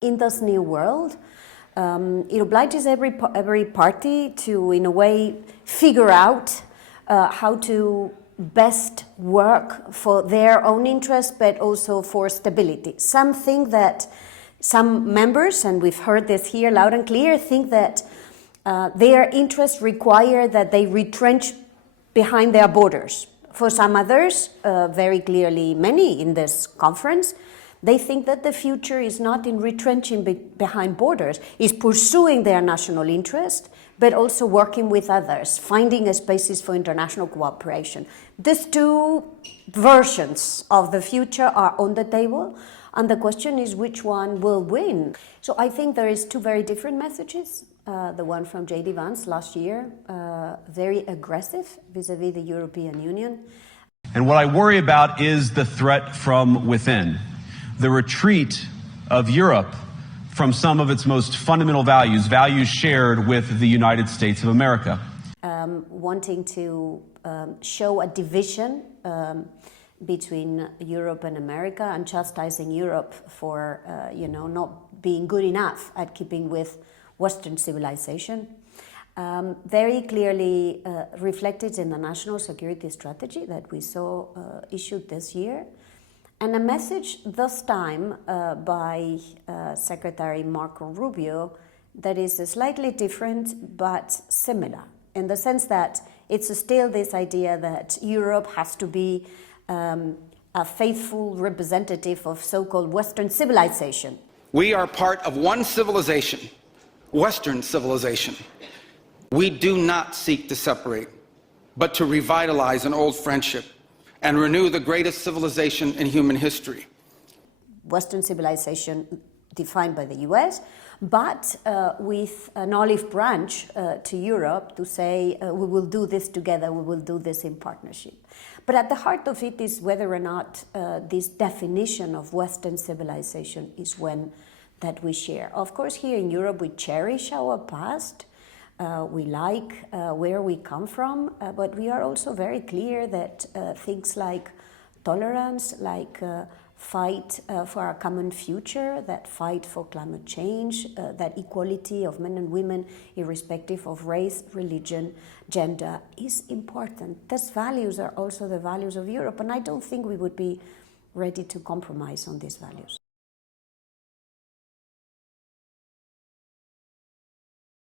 In this new world, it obliges every party to, in a way, figure out how to best work for their own interests, but also for stability. Some think that, some members, and we've heard this here loud and clear, think that their interests require that they retrench behind their borders. For some others, very clearly many in this conference, they think that the future is not in retrenching behind borders, is pursuing their national interest, but also working with others, finding spaces for international cooperation. These two versions of the future are on the table, and the question is which one will win. So I think there is two very different messages. The one from JD Vance last year, very aggressive vis-a-vis the European Union. And what I worry about is the threat from within. The retreat of Europe from some of its most fundamental values, values shared with the United States of America. Wanting to show a division between Europe and America, and chastising Europe for not being good enough at keeping with Western civilization. Very clearly reflected in the National Security Strategy that we saw issued this year. And a message this time by Secretary Marco Rubio that is slightly different but similar, in the sense that it's still this idea that Europe has to be a faithful representative of so-called Western civilization. We are part of one civilization, Western civilization. We do not seek to separate, but to revitalize an old friendship and renew the greatest civilization in human history. Western civilization defined by the US, but with an olive branch to Europe to say, we will do this together, we will do this in partnership. But at the heart of it is whether or not this definition of Western civilization is one that we share. Of course, here in Europe, we cherish our past. We like where we come from, but we are also very clear that things like tolerance, like fight for our common future, that fight for climate change, that equality of men and women irrespective of race, religion, gender is important. These values are also the values of Europe, and I don't think we would be ready to compromise on these values.